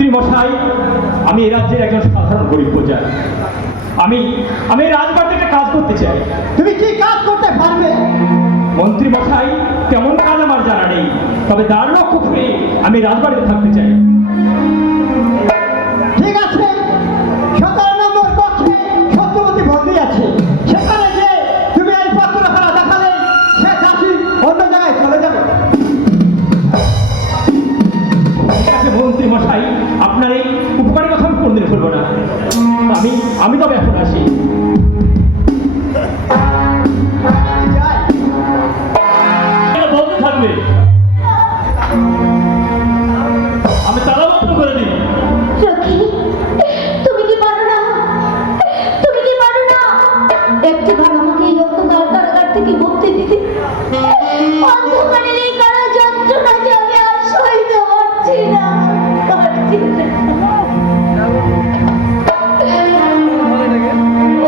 মন্ত্রী মশাই, আমি এই রাজ্যের একজন সাধারণ গরিব প্রজা। আমি আমি এই রাজবাড়িতে একটা কাজ করতে চাই। তুমি কি কাজ করতে পারবে? মন্ত্রী মশাই, কেমন কাজ আমার জানা নেই, তবে দ্বার রক্ষক হয়ে আমি রাজবাড়িতে থাকতে চাই। ঠিক আছে, 17 নম্বর কক্ষে সত্যবতী বন্দী আছে। সেখানে যে তুমি এই পত্রখানা দেখালে সে দাসী অন্য জায়গায় চলে যাবে। ঠিক আছে মন্ত্রী মশাই, আপনার এই উপকারের কথা আমি কোনদিন করবো না। আমি তবে এখন আসি। আমি যাই। বন্ধ থাকবে, আমি তালাবদ্ধ করে দিই। সখী, তুমি কি পারো না? তুমি কি পারো না একটিবার আমাকে এই অন্ধকার কারাগার থেকে মুক্তি দিতে? অন্ধকারের এই কারা যন্ত্রণা যে আমি আর সইতে পারছি না, পারছি না। ও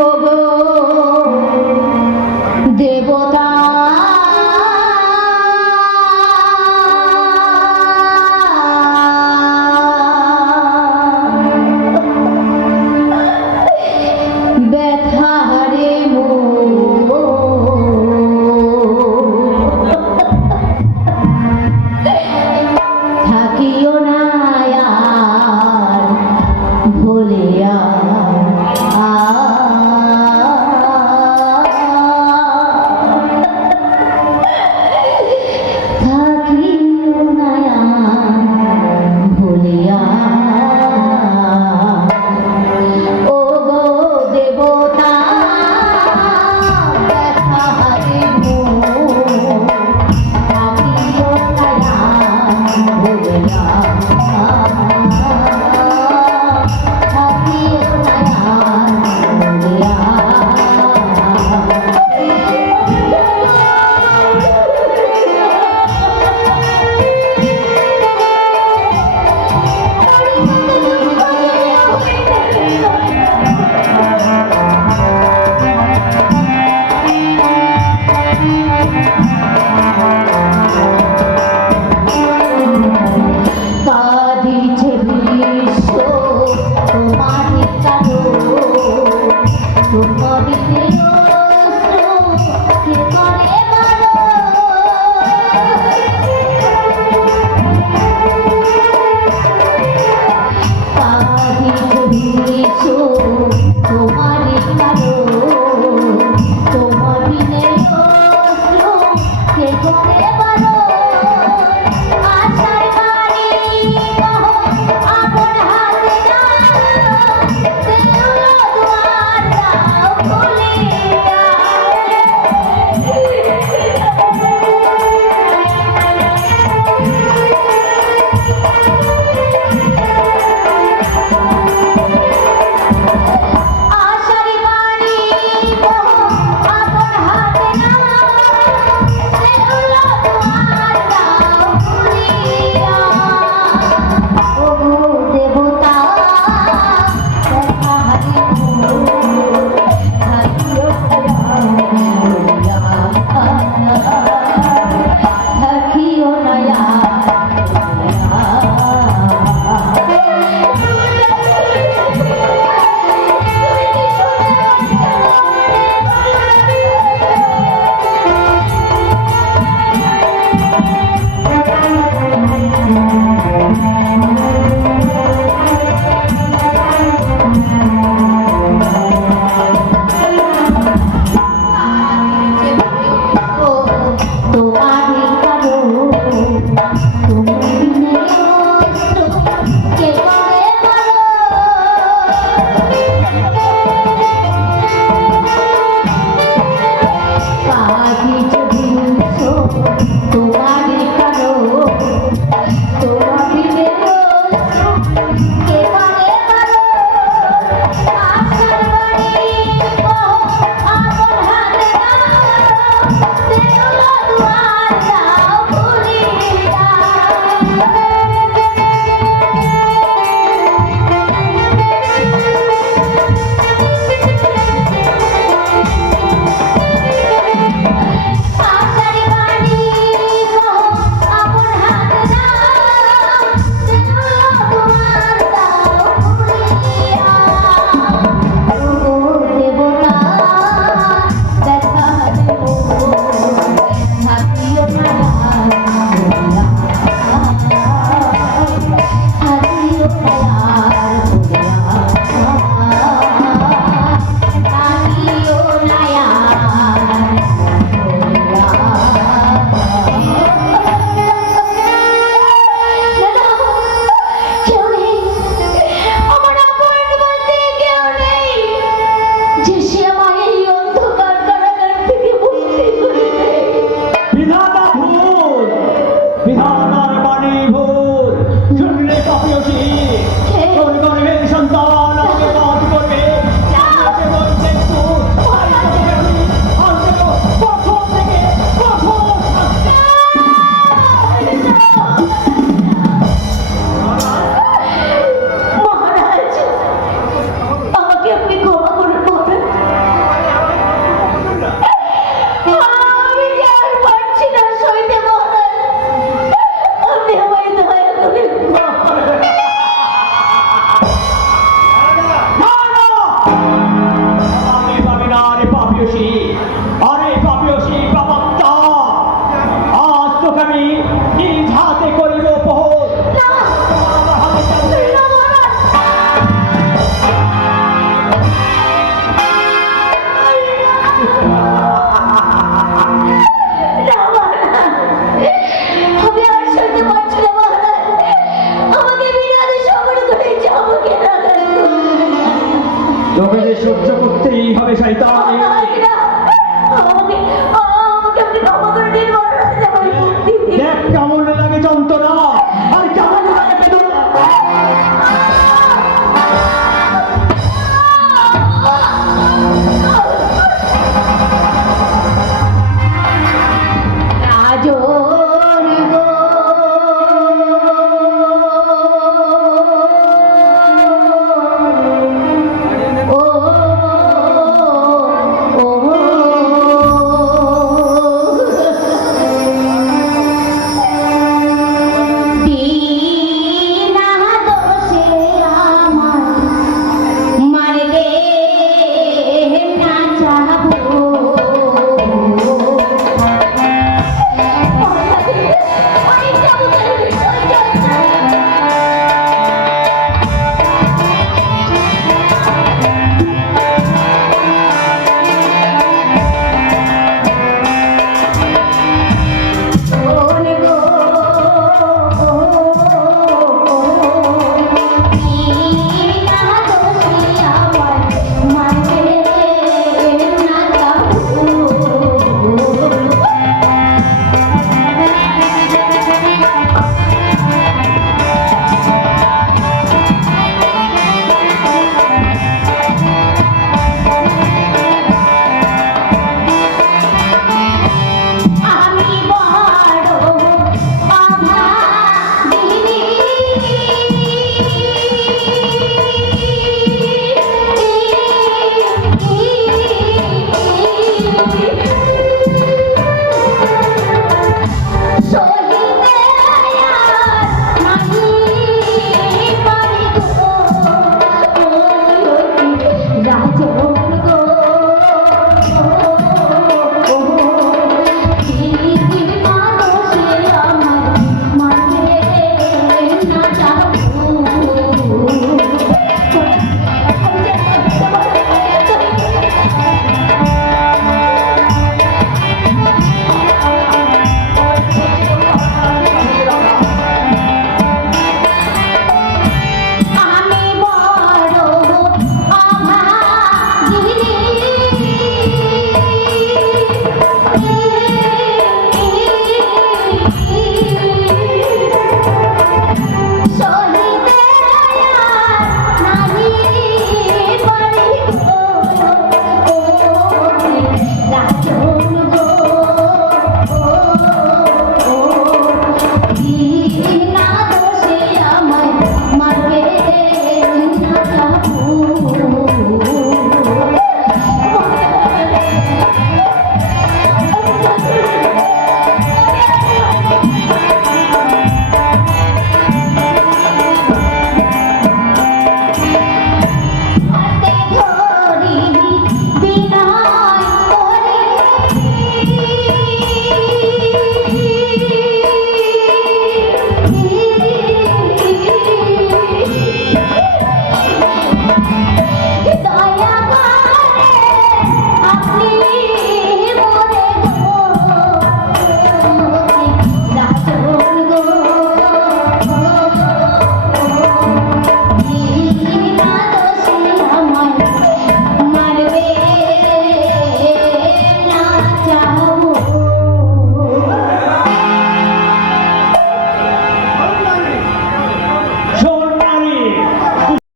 বিধাতা ভূত, বিধাতার বাণী ভূত, শুনলে পাপিয়সী, তোর গর্ভের সন্তান আমাকে বধ করবে। আমাকে বলছে ভূত, তাই তোকে আমি অন্তত প্রথম থেকে কঠোর শাস্তি। মহারাজ, আমাকে আপনি ক্ষমা করে বলেন। আমি যে আর পারছি না সইতে মহারাজ, আপনি আমায় দয়া করে ক্ষমা করুন। না, না! আমি পাবি না রে পাপিয়সী, আরে পাপিয়সী পাপাত্মা। আজ তোকে আমি নিজ হাতে করিব উপভোগ। না, আমার হাতে চালবে। না মহারাজ। না মহারাজ, আমি আর সইতে পারছি না মহারাজ, আমাকে বিনাদে সবর করে যাবো কেন? তোকে যে সহ্য করতেই হবে শয়তান।